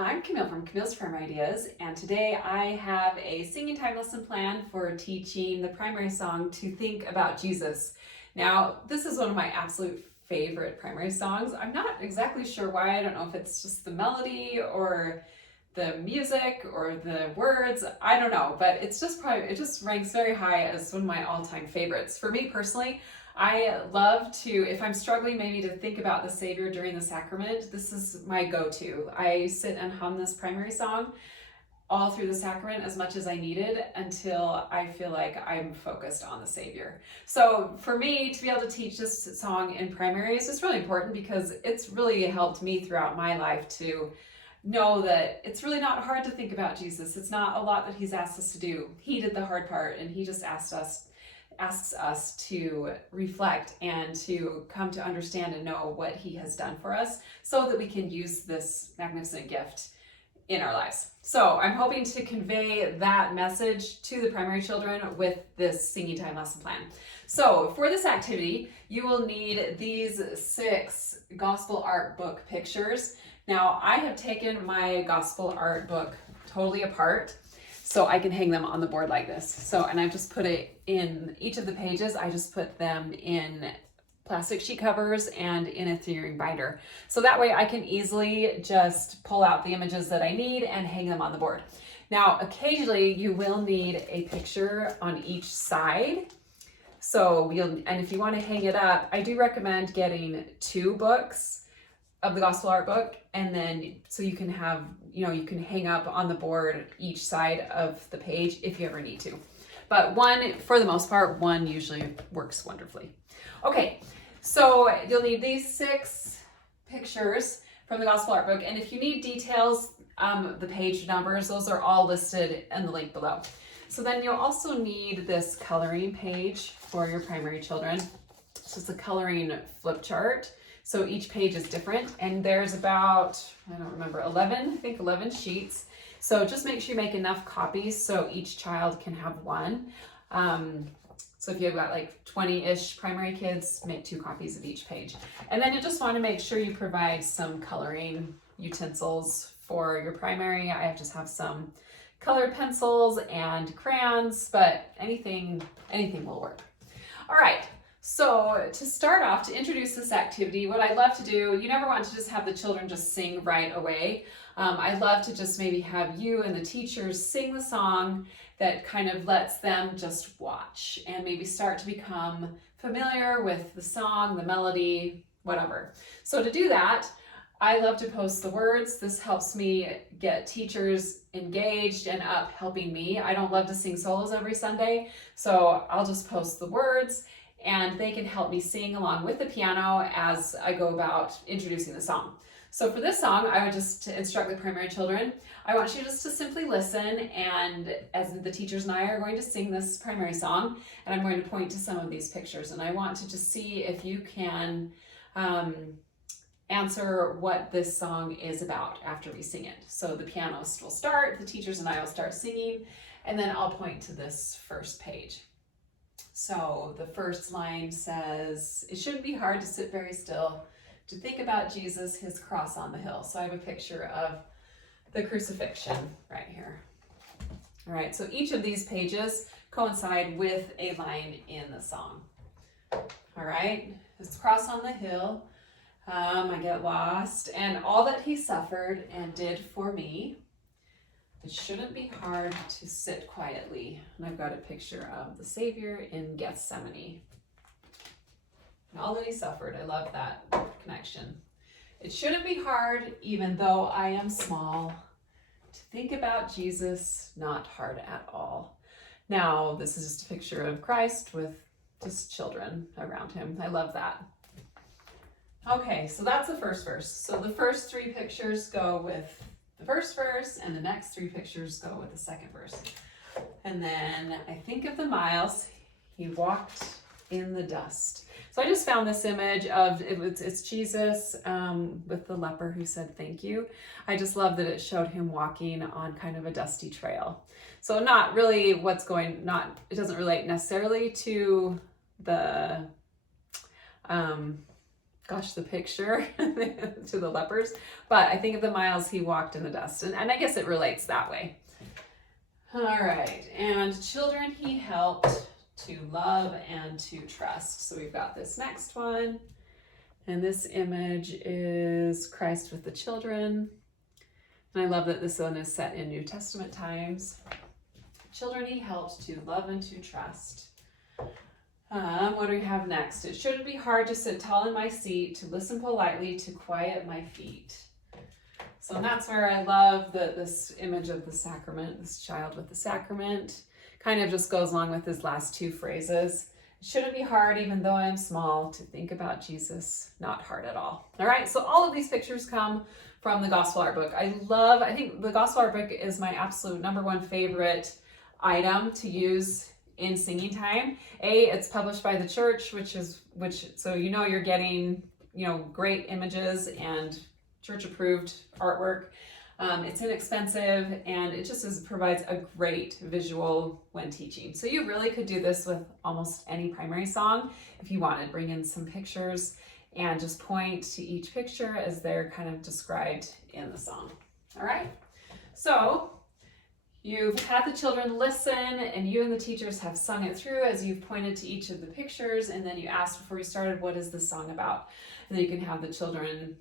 I'm Camille from Camille's Primary Ideas, and today I have a singing time lesson plan for teaching the primary song To Think About Jesus. Now, this is one of my absolute favorite primary songs. I'm not exactly sure why. I don't know if it's just the melody or the music or the words. I don't know, but it just ranks very high as one of my all-time favorites. For me personally, I love to, if I'm struggling maybe to think about the Savior during the sacrament, this is my go-to. I sit and hum this primary song all through the sacrament as much as I needed until I feel like I'm focused on the Savior. So for me to be able to teach this song in primary is just really important because it's really helped me throughout my life to know that it's really not hard to think about Jesus. It's not a lot that he's asked us to do. He did the hard part, and he just asks us to reflect and to come to understand and know what he has done for us so that we can use this magnificent gift in our lives. So I'm hoping to convey that message to the primary children with this singing time lesson plan. So for this activity, you will need these 6 gospel art book pictures. Now, I have taken my gospel art book totally apart so I can hang them on the board like this. So, and I've just put it in each of the pages, I just put them in plastic sheet covers and in a 3-ring binder. So that way I can easily just pull out the images that I need and hang them on the board. Now, occasionally you will need a picture on each side. So and if you want to hang it up, I do recommend getting 2 books of the gospel art book, and then so you can have, you can hang up on the board each side of the page if you ever need to. But one, for the most part, one usually works wonderfully. Okay, so you'll need these 6 pictures from the gospel art book, and if you need details, the page numbers, those are all listed in the link below. So then you'll also need this coloring page for your primary children. So it's a coloring flip chart. So each page is different, and there's about, I don't remember, 11 sheets. So just make sure you make enough copies so each child can have one. So if you've got like 20-ish primary kids, make 2 copies of each page. And then you just want to make sure you provide some coloring utensils for your primary. I just have some colored pencils and crayons, but anything will work. All right. So to start off, to introduce this activity, what I love to do, you never want to just have the children just sing right away. I love to just maybe have you and the teachers sing the song that kind of lets them just watch and maybe start to become familiar with the song, the melody, whatever. So to do that, I love to post the words. This helps me get teachers engaged and up helping me. I don't love to sing solos every Sunday, so I'll just post the words and they can help me sing along with the piano as I go about introducing the song. So for this song, I would just instruct the primary children, I want you just to simply listen, and as the teachers and I are going to sing this primary song, and I'm going to point to some of these pictures, and I want to just see if you can answer what this song is about after we sing it. So the pianist will start, the teachers and I will start singing, and then I'll point to this first page. So the first line says, "It shouldn't be hard to sit very still, to think about Jesus, his cross on the hill." So I have a picture of the crucifixion right here. All right, so each of these pages coincide with a line in the song. All right, his cross on the hill, I get lost, and all that he suffered and did for me. It shouldn't be hard to sit quietly. And I've got a picture of the Savior in Gethsemane. And all that he suffered, I love that connection. It shouldn't be hard, even though I am small, to think about Jesus, not hard at all. Now, this is just a picture of Christ with just children around him. I love that. Okay, so that's the first verse. So the first 3 pictures go with the first verse, and the next 3 pictures go with the second verse. And then I think of the miles he walked in the dust. So I just found this image of it's Jesus with the leper who said thank you. I just love that it showed him walking on kind of a dusty trail. So not really it doesn't relate necessarily to the gosh, the picture to the lepers, but I think of the miles he walked in the dust, and I guess it relates that way. All right, and children he helped to love and to trust. So we've got this next one, and this image is Christ with the children. And I love that this one is set in New Testament times. Children he helped to love and to trust. What do we have next? It shouldn't be hard to sit tall in my seat, to listen politely, to quiet my feet. So that's where I love this image of the sacrament, this child with the sacrament. Kind of just goes along with his last two phrases. It shouldn't be hard, even though I am small, to think about Jesus, not hard at all. All right, so all of these pictures come from the Gospel Art Book. I think the Gospel Art Book is my absolute number one favorite item to use in singing time. It's published by the church, so you're getting, great images and church approved artwork. It's inexpensive, and it just provides a great visual when teaching. So you really could do this with almost any primary song if you wanted. Bring in some pictures and just point to each picture as they're kind of described in the song. All right, so you've had the children listen, and you and the teachers have sung it through as you've pointed to each of the pictures, and then you asked before you started, what is this song about? And then you can have the children,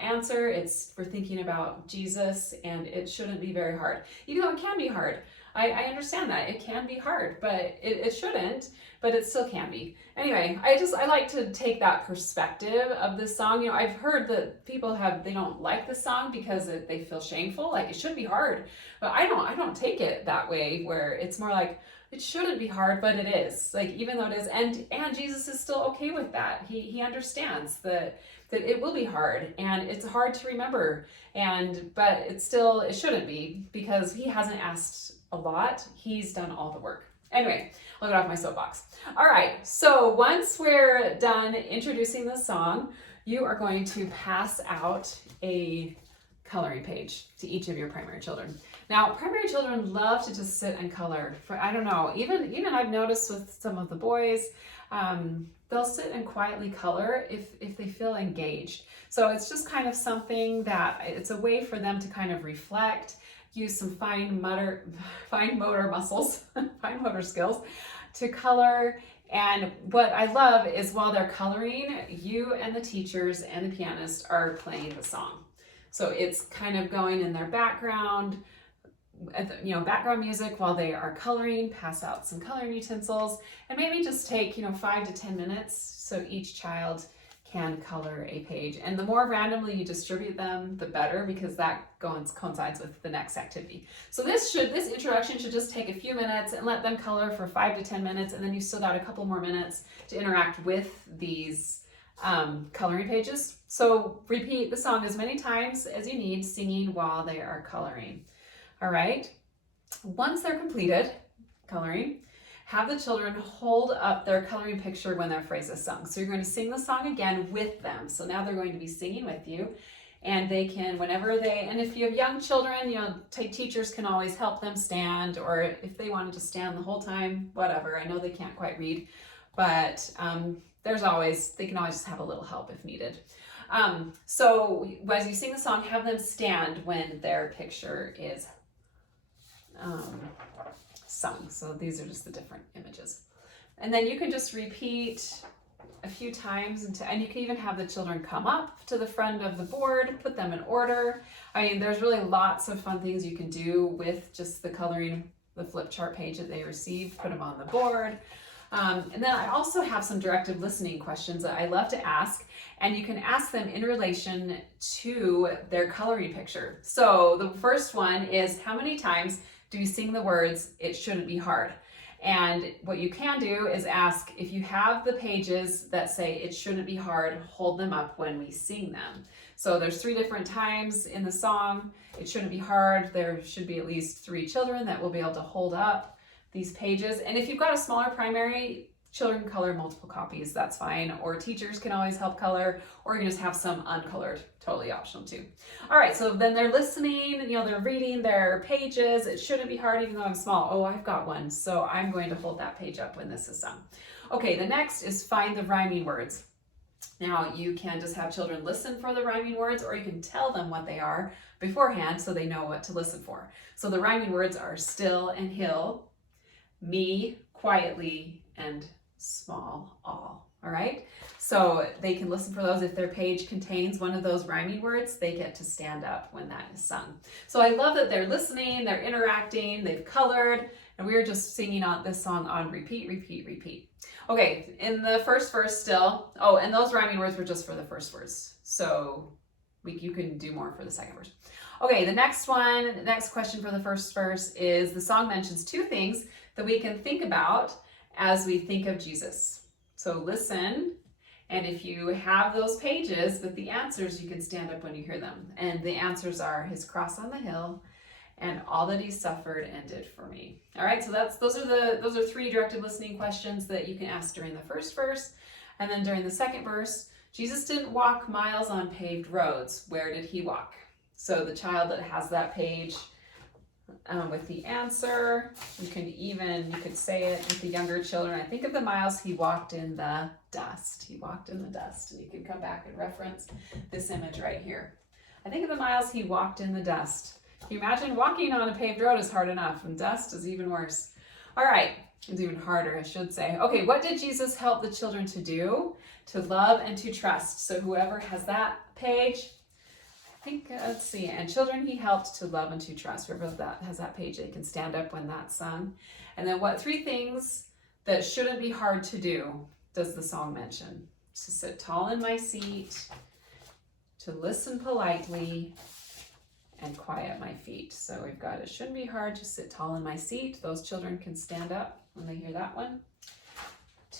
answer. It's for thinking about Jesus, and it shouldn't be very hard. Even though it can be hard. I understand that. It can be hard, but it shouldn't, but it still can be. Anyway, I like to take that perspective of this song. I've heard that people they don't like this song because they feel shameful, like it should be hard. But I don't take it that way, where it's more like, it shouldn't be hard, but it is. Like, even though it is, and Jesus is still okay with that. He understands that it will be hard, and it's hard to remember, but it shouldn't be, because he hasn't asked a lot. He's done all the work. Anyway, I'll get off my soapbox. All right, so once we're done introducing the song, you are going to pass out a coloring page to each of your primary children. Now, primary children love to just sit and color. Even I've noticed with some of the boys, they'll sit and quietly color if they feel engaged. So it's just kind of something that it's a way for them to kind of reflect, use some fine motor muscles, fine motor skills to color. And what I love is, while they're coloring, you and the teachers and the pianist are playing the song. So it's kind of going in their background, background music while they are coloring. Pass out some coloring utensils, and maybe just take 5 to 10 minutes so each child can color a page. And the more randomly you distribute them, the better, because that coincides with the next activity. So this introduction should just take a few minutes, and let them color for 5 to 10 minutes, and then you still got a couple more minutes to interact with these coloring pages. So repeat the song as many times as you need, singing while they are coloring. All right, once they're completed coloring, have the children hold up their coloring picture when their phrase is sung. So you're going to sing the song again with them. So now they're going to be singing with you, and they can, and if you have young children, teachers can always help them stand, or if they wanted to stand the whole time, whatever. I know they can't quite read, but they can always just have a little help if needed. So as you sing the song, have them stand when their picture is sung. So these are just the different images. And then you can just repeat a few times, and you can even have the children come up to the front of the board, put them in order. There's really lots of fun things you can do with just the coloring, the flip chart page that they received, put them on the board. And then I also have some directed listening questions that I love to ask, and you can ask them in relation to their coloring picture. So the first one is, how many times do you sing the words, "It shouldn't be hard"? And what you can do is ask, if you have the pages that say "It shouldn't be hard," hold them up when we sing them. So there's 3 different times in the song, "It shouldn't be hard." There should be at least 3 children that will be able to hold up these pages. And if you've got a smaller primary, children color multiple copies, that's fine. Or teachers can always help color, or you can just have some uncolored, totally optional too. All right, so then they're listening, they're reading their pages. "It shouldn't be hard, even though I'm small." Oh, I've got one, so I'm going to hold that page up when this is sung. Okay, the next is find the rhyming words. Now you can just have children listen for the rhyming words, or you can tell them what they are beforehand so they know what to listen for. So the rhyming words are still and hill, me, quietly, and small, all. All right, so they can listen for those. If their page contains one of those rhyming words, they get to stand up when that is sung. So I love that they're listening, they're interacting, they've colored, and we are just singing on this song on repeat, repeat, repeat. Okay, in the first verse still, oh, and those rhyming words were just for the first verse. So you can do more for the second verse. Okay, the next question for the first verse is the song mentions two things that we can think about as we think of Jesus. So listen, and if you have those pages with the answers, you can stand up when you hear them. And the answers are his cross on the hill and all that he suffered and did for me. All right, so those are three directed listening questions that you can ask during the first verse. And then during the second verse, Jesus didn't walk miles on paved roads. Where did he walk? So the child that has that page with the answer, you could say it with the younger children. I think of the miles he walked in the dust. He walked in the dust. And you can come back and reference this image right here. I think of the miles he walked in the dust. Can you imagine walking on a paved road is hard enough, and dust is even worse. All right, it's even harder, I should say. Okay, what did Jesus help the children to do? To love and to trust. So whoever has that page, I think, let's see, and children he helped to love and to trust. Whoever has that page, they can stand up when that's sung. And then what three things that shouldn't be hard to do does the song mention? To sit tall in my seat, to listen politely, and quiet my feet. So we've got, it shouldn't be hard to sit tall in my seat. Those children can stand up when they hear that one.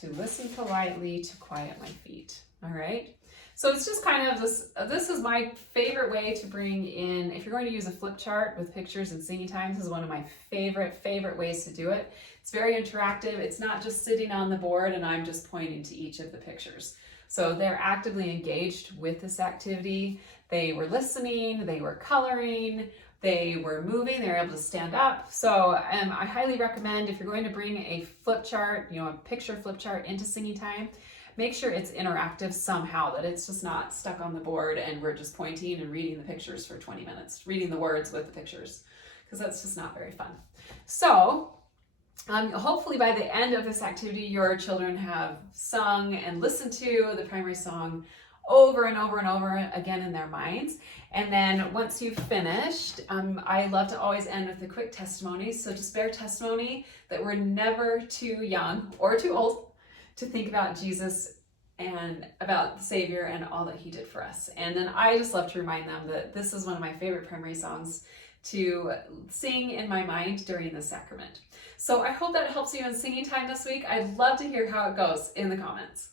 To listen politely, to quiet my feet. All right. So it's just kind of this is my favorite way to bring in, if you're going to use a flip chart with pictures and singing time, this is one of my favorite ways to do it. It's very interactive. It's not just sitting on the board and I'm just pointing to each of the pictures. So they're actively engaged with this activity. They were listening, they were coloring, they were moving, they were able to stand up. So I highly recommend, if you're going to bring a flip chart, a picture flip chart into singing time, make sure it's interactive somehow, that it's just not stuck on the board and we're just pointing and reading the pictures for 20 minutes, reading the words with the pictures, because that's just not very fun. So hopefully by the end of this activity, your children have sung and listened to the primary song over and over and over again in their minds. And then once you've finished, I love to always end with a quick testimony. So just bear testimony that we're never too young or too old to think about Jesus and about the Savior and all that he did for us. And then I just love to remind them that this is one of my favorite primary songs to sing in my mind during the sacrament. So I hope that helps you in singing time this week. I'd love to hear how it goes in the comments.